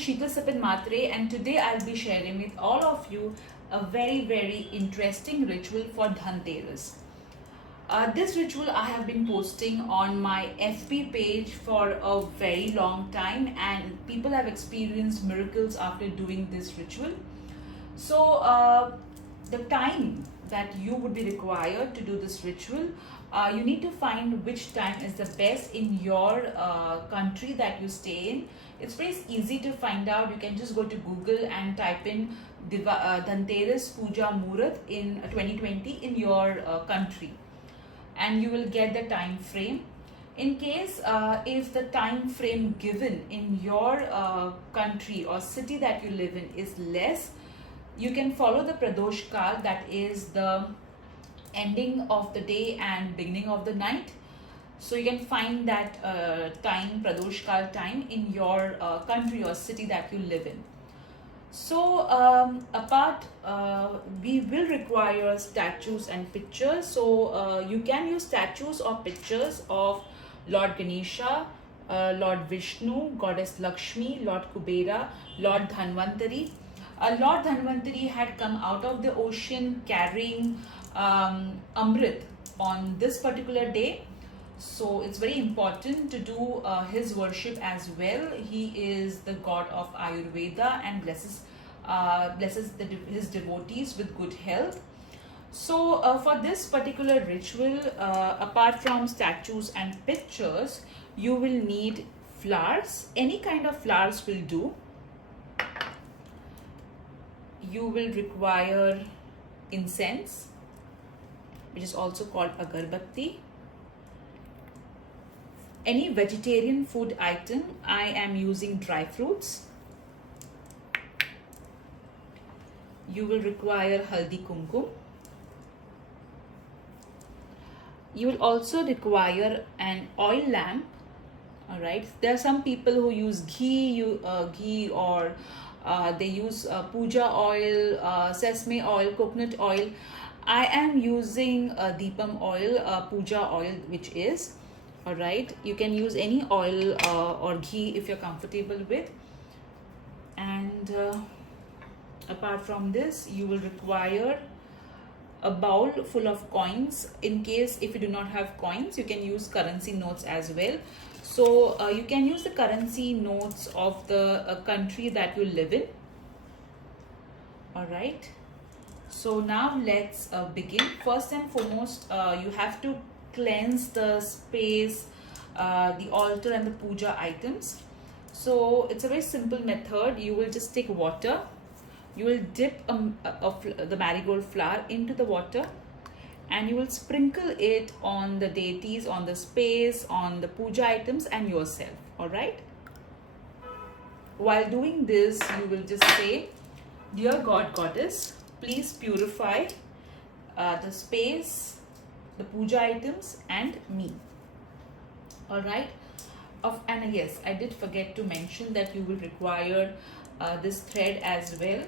is Sheetal Sapin Matre, and today I'll be sharing with all of you a very interesting ritual for Dhanteras. This ritual I have been posting on my FB page for a very long time, and people have experienced miracles after doing this ritual. So, the time that you would be required to do this ritual, you need to find which time is the best in your country that you stay in. It's very easy to find out. You can just go to Google and type in Dhanteras Puja Murat in 2020 in your country, and you will get the time frame. In case if the time frame given in your country or city that you live in is less, you can follow the Pradosh Kal, that is the ending of the day and beginning of the night. So you can find that time, Pradosh Kal time, in your country or city that you live in. So we will require statues and pictures. So you can use statues or pictures of Lord Ganesha, Lord Vishnu, Goddess Lakshmi, Lord Kubera, Lord Dhanvantari. Lord Dhanvantari had come out of the ocean carrying Amrit on this particular day. So it's very important to do his worship as well. He is the god of Ayurveda and blesses his devotees with good health. So for this particular ritual, apart from statues and pictures, you will need flowers. Any kind of flowers will do. You will require incense, which is also called agarbatti. Any vegetarian food item. I am using dry fruits. You will require haldi kumkum. You will also require an oil lamp. All right. There are some people who use ghee or they use puja oil, sesame oil, coconut oil. I am using deepam oil, puja oil, which is. Alright, you can use any oil or ghee if you're comfortable with. And apart from this, you will require a bowl full of coins. In case if you do not have coins, you can use currency notes as well. So you can use the currency notes of the country that you live in. Alright, so now let's begin. First and foremost, you have to cleanse the space, the altar and the puja items. So it's a very simple method. You will just take water, you will dip the marigold flower into the water, and you will sprinkle it on the deities, on the space, on the puja items and yourself. Alright, while doing this, you will just say, "Dear God, Goddess, please purify the space, the puja items and me." All right. And yes, I did forget to mention that you will require this thread as well,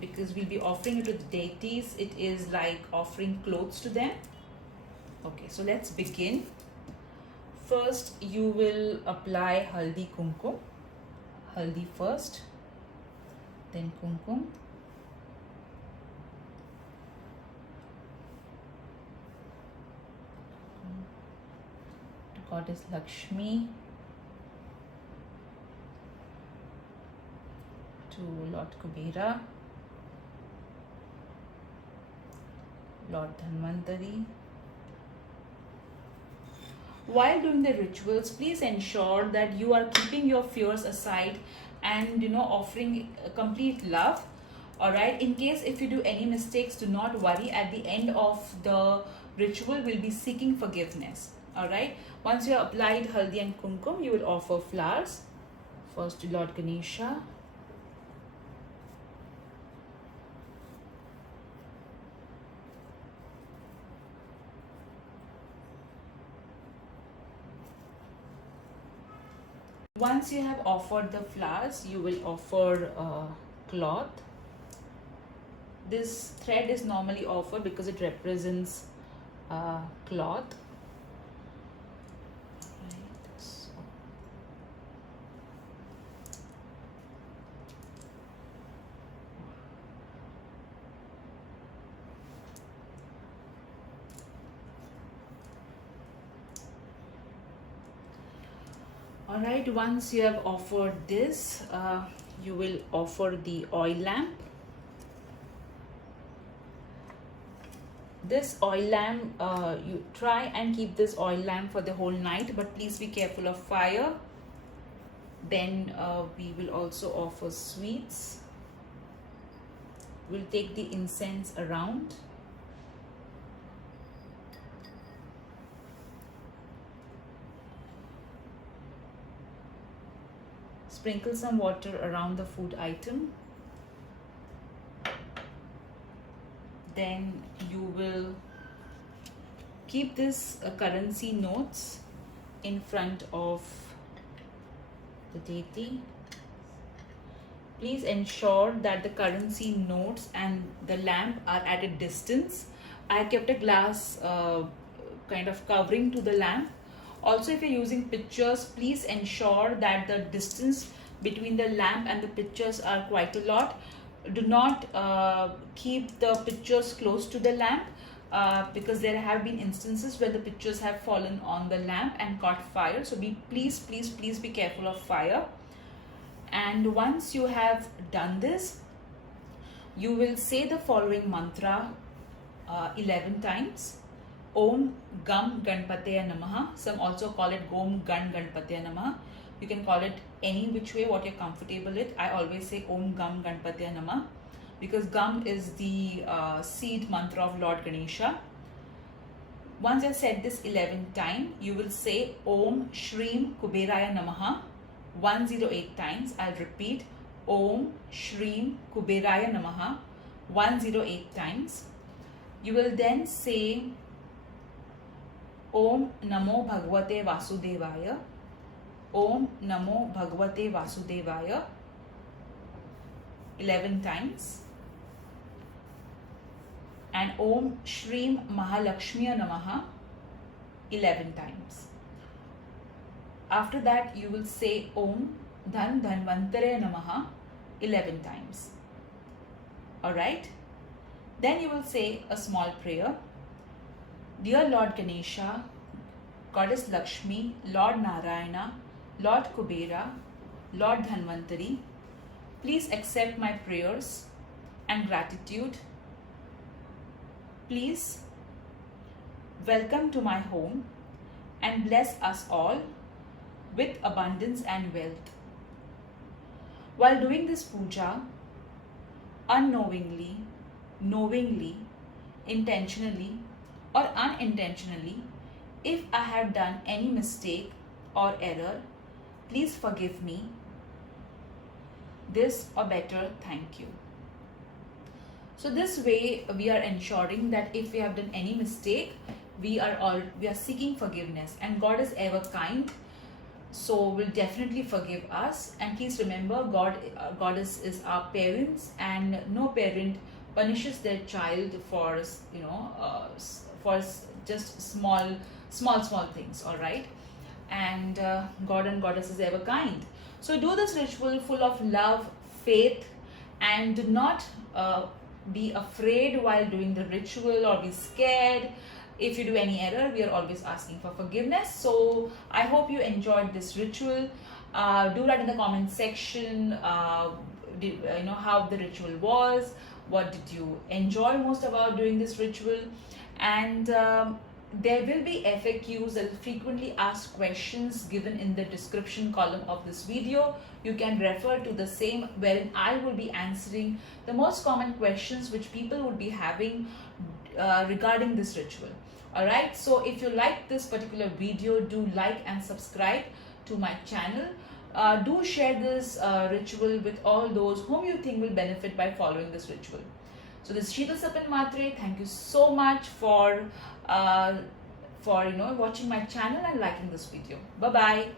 because we'll be offering it to the deities. It is like offering clothes to them. Okay, so let's begin. First, you will apply haldi kumkum. Haldi first, then kumkum. Goddess Lakshmi, to Lord Kubera, Lord Dhanvantari. While doing the rituals, please ensure that you are keeping your fears aside and offering complete love. Alright, in case if you do any mistakes, do not worry. At the end of the ritual, we'll be seeking forgiveness. Alright, once you have applied haldi and kumkum, you will offer flowers. First to Lord Ganesha. Once you have offered the flowers, you will offer cloth. This thread is normally offered because it represents cloth. All right, once you have offered this, you will offer the oil lamp. This oil lamp, you try and keep this oil lamp for the whole night, but please be careful of fire. Then we will also offer sweets. We'll take the incense around. Sprinkle some water around the food item. Then you will keep this currency notes in front of the deity. Please ensure that the currency notes and the lamp are at a distance. I kept a glass kind of covering to the lamp. Also, if you're using pictures, please ensure that the distance between the lamp and the pictures are quite a lot. Do not keep the pictures close to the lamp because there have been instances where the pictures have fallen on the lamp and caught fire. So please be careful of fire. And once you have done this, you will say the following mantra 11 times. Om Gam Ganpataya Namaha. Some also call it Gom Gan Ganpataya Namaha. You can call it any which way, what you're comfortable with. I always say Om Gam Ganpataya Namaha because Gam is the seed mantra of Lord Ganesha. Once you have said this 11 times, you will say Om Shreem Kuberaya Namaha 108 times. I'll repeat Om Shreem Kuberaya Namaha 108 times. You will then say Om Namo Bhagavate Vasudevaya. Om Namo Bhagavate Vasudevaya 11 times. And Om Shreem Mahalakshmiya Namaha 11 times. After that, you will say Om Dhan Dhanvantare Namaha 11 times. Alright? Then you will say a small prayer. Dear Lord Ganesha, Goddess Lakshmi, Lord Narayana, Lord Kubera, Lord Dhanvantari, please accept my prayers and gratitude. Please welcome to my home and bless us all with abundance and wealth. While doing this puja, unknowingly, knowingly, intentionally, or unintentionally, if I have done any mistake or error, please forgive me. This or better, thank you. So this way we are ensuring that if we have done any mistake, we are seeking forgiveness, and God is ever kind, so will definitely forgive us. And please remember, God is our parents, and no parent punishes their child for for just small things. All right, and God and Goddess is ever kind. So do this ritual full of love, faith, and do not be afraid while doing the ritual or be scared. If you do any error, we are always asking for forgiveness. So I hope you enjoyed this ritual. Do write in the comment section how the ritual was. What did you enjoy most about doing this ritual? And there will be FAQs and frequently asked questions given in the description column of this video. You can refer to the same, wherein I will be answering the most common questions which people would be having regarding this ritual. Alright, so if you like this particular video, do like and subscribe to my channel. Do share this ritual with all those whom you think will benefit by following this ritual. So this is Sheetal Sapin Matre. Thank you so much for watching my channel and liking this video. Bye bye.